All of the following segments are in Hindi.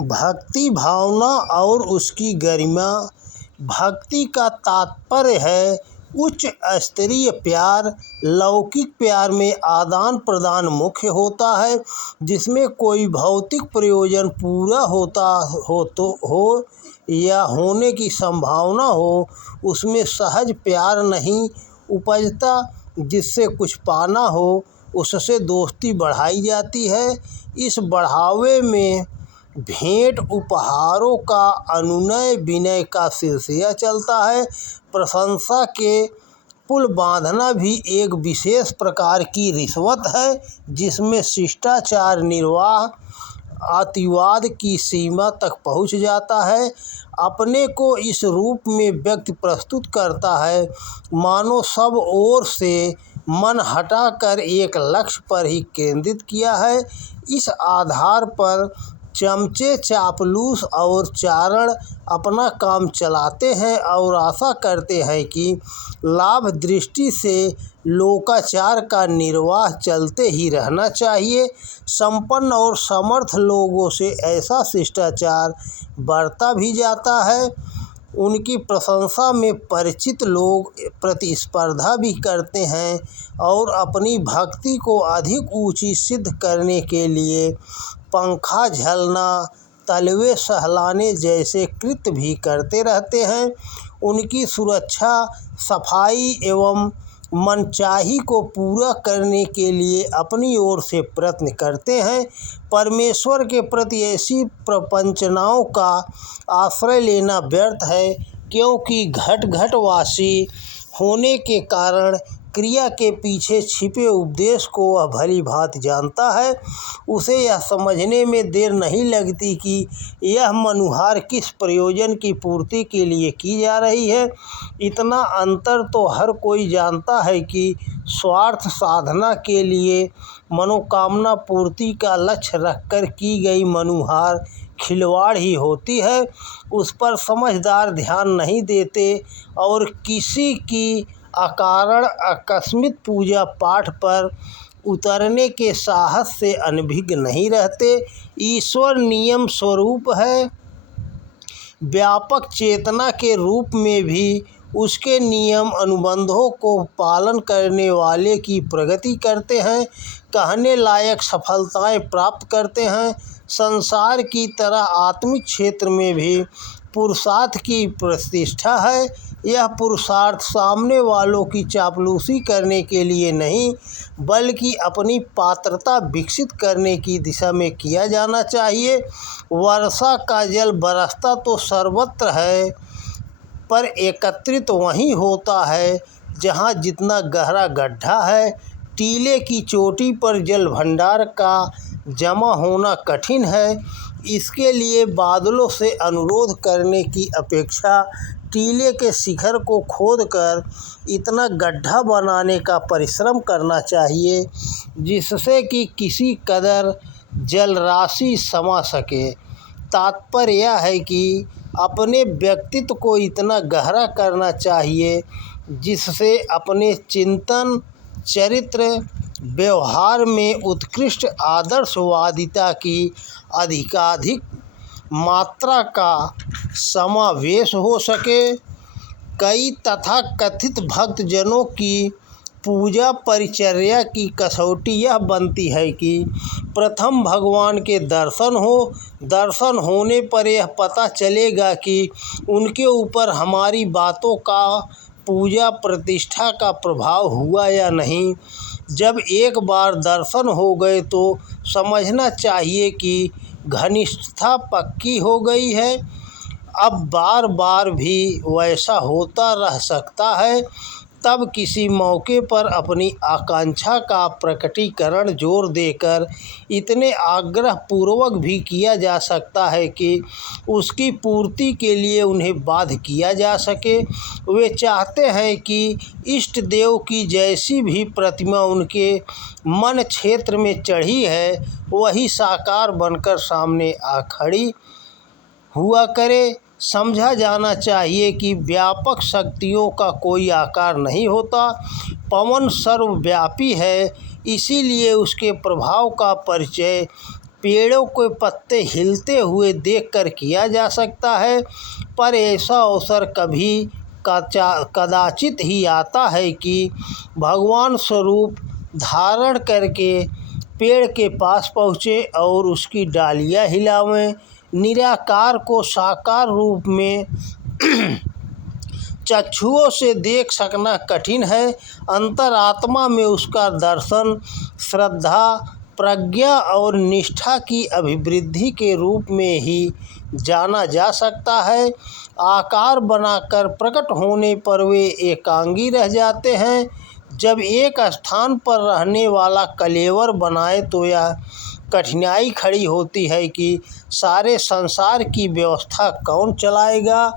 भक्ति भावना और उसकी गरिमा। भक्ति का तात्पर्य है उच्च स्तरीय प्यार। लौकिक प्यार में आदान प्रदान मुख्य होता है, जिसमें कोई भौतिक प्रयोजन पूरा हो या होने की संभावना हो, उसमें सहज प्यार नहीं उपजता। जिससे कुछ पाना हो, उससे दोस्ती बढ़ाई जाती है। इस बढ़ावे में भेंट उपहारों का अनुनय विनय का सिलसिला चलता है। प्रशंसा के पुल बांधना भी एक विशेष प्रकार की रिश्वत है, जिसमें शिष्टाचार निर्वाह अतिवाद की सीमा तक पहुंच जाता है। अपने को इस रूप में व्यक्ति प्रस्तुत करता है मानो सब ओर से मन हटाकर एक लक्ष्य पर ही केंद्रित किया है। इस आधार पर चमचे चापलूस और चारण अपना काम चलाते हैं और आशा करते हैं कि लाभ दृष्टि से लोकाचार का निर्वाह चलते ही रहना चाहिए। संपन्न और समर्थ लोगों से ऐसा शिष्टाचार बरता भी जाता है। उनकी प्रशंसा में परिचित लोग प्रतिस्पर्धा भी करते हैं और अपनी भक्ति को अधिक ऊंची सिद्ध करने के लिए पंखा झलना, तलवे सहलाने जैसे कृत्य भी करते रहते हैं। उनकी सुरक्षा, सफाई एवं मनचाही को पूरा करने के लिए अपनी ओर से प्रयत्न करते हैं। परमेश्वर के प्रति ऐसी प्रपंचनाओं का आश्रय लेना व्यर्थ है, क्योंकि घट घटवासी होने के कारण क्रिया के पीछे छिपे उपदेश को वह भली भांति जानता है। उसे यह समझने में देर नहीं लगती कि यह मनुहार किस प्रयोजन की पूर्ति के लिए की जा रही है। इतना अंतर तो हर कोई जानता है कि स्वार्थ साधना के लिए मनोकामना पूर्ति का लक्ष्य रखकर की गई मनुहार खिलवाड़ ही होती है। उस पर समझदार ध्यान नहीं देते और किसी की अकारण आकस्मिक पूजा पाठ पर उतरने के साहस से अनभिज्ञ नहीं रहते। ईश्वर नियम स्वरूप है। व्यापक चेतना के रूप में भी उसके नियम अनुबंधों को पालन करने वाले की प्रगति करते हैं, कहने लायक सफलताएं प्राप्त करते हैं। संसार की तरह आत्मिक क्षेत्र में भी पुरुषार्थ की प्रतिष्ठा है। यह पुरुषार्थ सामने वालों की चापलूसी करने के लिए नहीं, बल्कि अपनी पात्रता विकसित करने की दिशा में किया जाना चाहिए। वर्षा का जल बरसता तो सर्वत्र है, पर एकत्रित वहीं होता है जहाँ जितना गहरा गड्ढा है। टीले की चोटी पर जल भंडार का जमा होना कठिन है। इसके लिए बादलों से अनुरोध करने की अपेक्षा टीले के शिखर को खोदकर इतना गड्ढा बनाने का परिश्रम करना चाहिए, जिससे कि किसी कदर जलराशि समा सके। तात्पर्य यह है कि अपने व्यक्तित्व को इतना गहरा करना चाहिए जिससे अपने चिंतन, चरित्र, व्यवहार में उत्कृष्ट आदर्शवादिता की अधिकाधिक मात्रा का समावेश हो सके। कई तथाकथित भक्तजनों की पूजा परिचर्या की कसौटी यह बनती है कि प्रथम भगवान के दर्शन हो। दर्शन होने पर यह पता चलेगा कि उनके ऊपर हमारी बातों का पूजा प्रतिष्ठा का प्रभाव हुआ या नहीं। जब एक बार दर्शन हो गए तो समझना चाहिए कि घनिष्ठता पक्की हो गई है। अब बार बार भी वैसा होता रह सकता है। तब किसी मौके पर अपनी आकांक्षा का प्रकटीकरण जोर देकर इतने आग्रह पूर्वक भी किया जा सकता है कि उसकी पूर्ति के लिए उन्हें बाध्य किया जा सके। वे चाहते हैं कि इष्ट देव की जैसी भी प्रतिमा उनके मन क्षेत्र में चढ़ी है, वही साकार बनकर सामने आ खड़ी हुआ करे। समझा जाना चाहिए कि व्यापक शक्तियों का कोई आकार नहीं होता। पवन सर्वव्यापी है, इसीलिए उसके प्रभाव का परिचय पेड़ों के पत्ते हिलते हुए देखकर किया जा सकता है, पर ऐसा अवसर कभी कदाचित ही आता है कि भगवान स्वरूप धारण करके पेड़ के पास पहुँचे और उसकी डालियाँ हिलावें। निराकार को साकार रूप में चक्षुओं से देख सकना कठिन है। अंतरात्मा में उसका दर्शन श्रद्धा, प्रज्ञा और निष्ठा की अभिवृद्धि के रूप में ही जाना जा सकता है। आकार बनाकर प्रकट होने पर वे एकांगी रह जाते हैं। जब एक स्थान पर रहने वाला कलेवर बनाए तो यह कठिनाई खड़ी होती है कि सारे संसार की व्यवस्था कौन चलाएगा।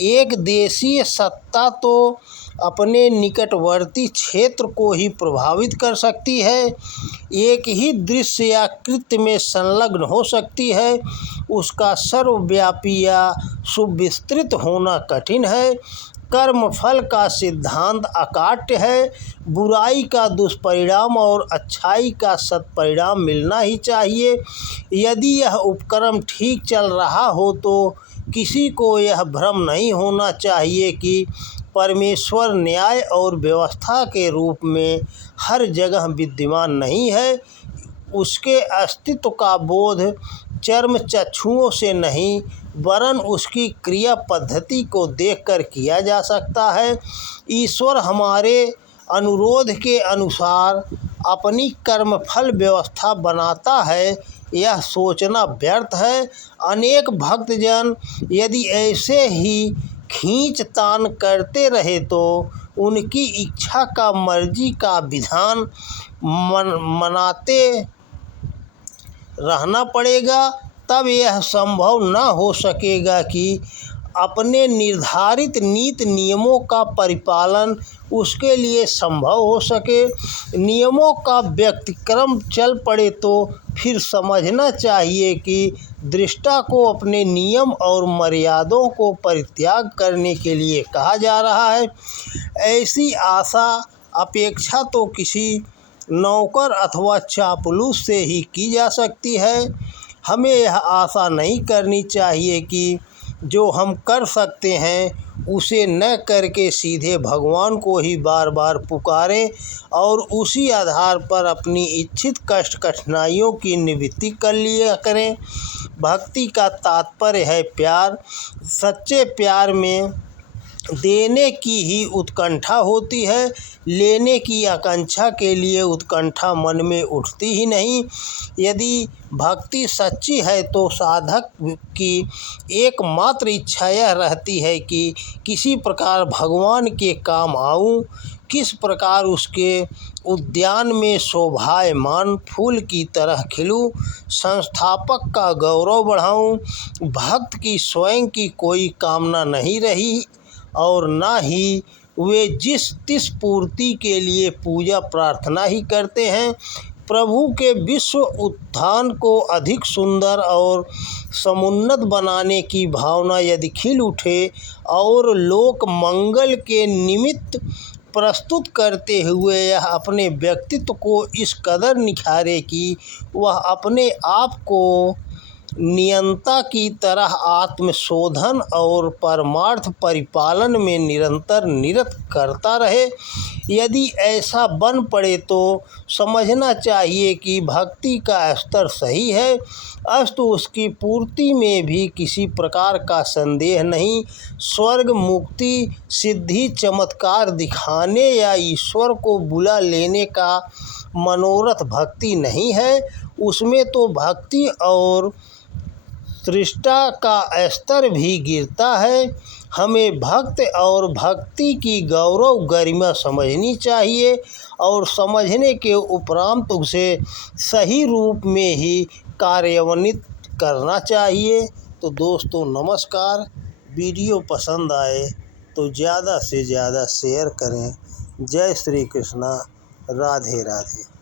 एक देशीय सत्ता तो अपने निकटवर्ती क्षेत्र को ही प्रभावित कर सकती है, एक ही दृश्य या कृत्य में संलग्न हो सकती है। उसका सर्वव्यापी या सुविस्तृत होना कठिन है। कर्मफल का सिद्धांत अकाट्य है। बुराई का दुष्परिणाम और अच्छाई का सत्परिणाम मिलना ही चाहिए। यदि यह उपक्रम ठीक चल रहा हो तो किसी को यह भ्रम नहीं होना चाहिए कि परमेश्वर न्याय और व्यवस्था के रूप में हर जगह विद्यमान नहीं है। उसके अस्तित्व का बोध चर्म चक्षुओं से नहीं वरन उसकी क्रिया पद्धति को देखकर किया जा सकता है। ईश्वर हमारे अनुरोध के अनुसार अपनी कर्मफल व्यवस्था बनाता है, यह सोचना व्यर्थ है। अनेक भक्तजन यदि ऐसे ही खींचतान करते रहे तो उनकी इच्छा का मर्जी का विधान मनाते रहना पड़ेगा। तब यह संभव न हो सकेगा कि अपने निर्धारित नीति नियमों का परिपालन उसके लिए संभव हो सके। नियमों का व्यतिक्रम चल पड़े तो फिर समझना चाहिए कि दृष्टा को अपने नियम और मर्यादों को परित्याग करने के लिए कहा जा रहा है। ऐसी आशा अपेक्षा तो किसी नौकर अथवा चापलूस से ही की जा सकती है। हमें यह आशा नहीं करनी चाहिए कि जो हम कर सकते हैं उसे न करके सीधे भगवान को ही बार बार पुकारें और उसी आधार पर अपनी इच्छित कष्ट कठिनाइयों की निवृत्ति कर लिया करें। भक्ति का तात्पर्य है प्यार। सच्चे प्यार में देने की ही उत्कंठा होती है, लेने की आकांक्षा के लिए उत्कंठा मन में उठती ही नहीं। यदि भक्ति सच्ची है तो साधक की एकमात्र इच्छा यह रहती है कि किसी प्रकार भगवान के काम आऊं, किस प्रकार उसके उद्यान में शोभायमान फूल की तरह खिलूं, संस्थापक का गौरव बढ़ाऊं। भक्त की स्वयं की कोई कामना नहीं रही और न ही वे जिस तिस पूर्ति के लिए पूजा प्रार्थना ही करते हैं। प्रभु के विश्व उत्थान को अधिक सुंदर और समुन्नत बनाने की भावना यदि खिल उठे और लोक मंगल के निमित्त प्रस्तुत करते हुए यह अपने व्यक्तित्व को इस कदर निखारे कि वह अपने आप को नियंता की तरह आत्मशोधन और परमार्थ परिपालन में निरंतर निरत करता रहे। यदि ऐसा बन पड़े तो समझना चाहिए कि भक्ति का स्तर सही है, अस्तु उसकी पूर्ति में भी किसी प्रकार का संदेह नहीं। स्वर्ग, मुक्ति, सिद्धि, चमत्कार दिखाने या ईश्वर को बुला लेने का मनोरथ भक्ति नहीं है। उसमें तो भक्ति और सृष्टा का स्तर भी गिरता है। हमें भक्त और भक्ति की गौरव गरिमा समझनी चाहिए और समझने के उपरांत उसे सही रूप में ही कार्यान्वित करना चाहिए। तो दोस्तों नमस्कार। वीडियो पसंद आए तो ज़्यादा से ज़्यादा शेयर करें। जय श्री कृष्णा। राधे राधे।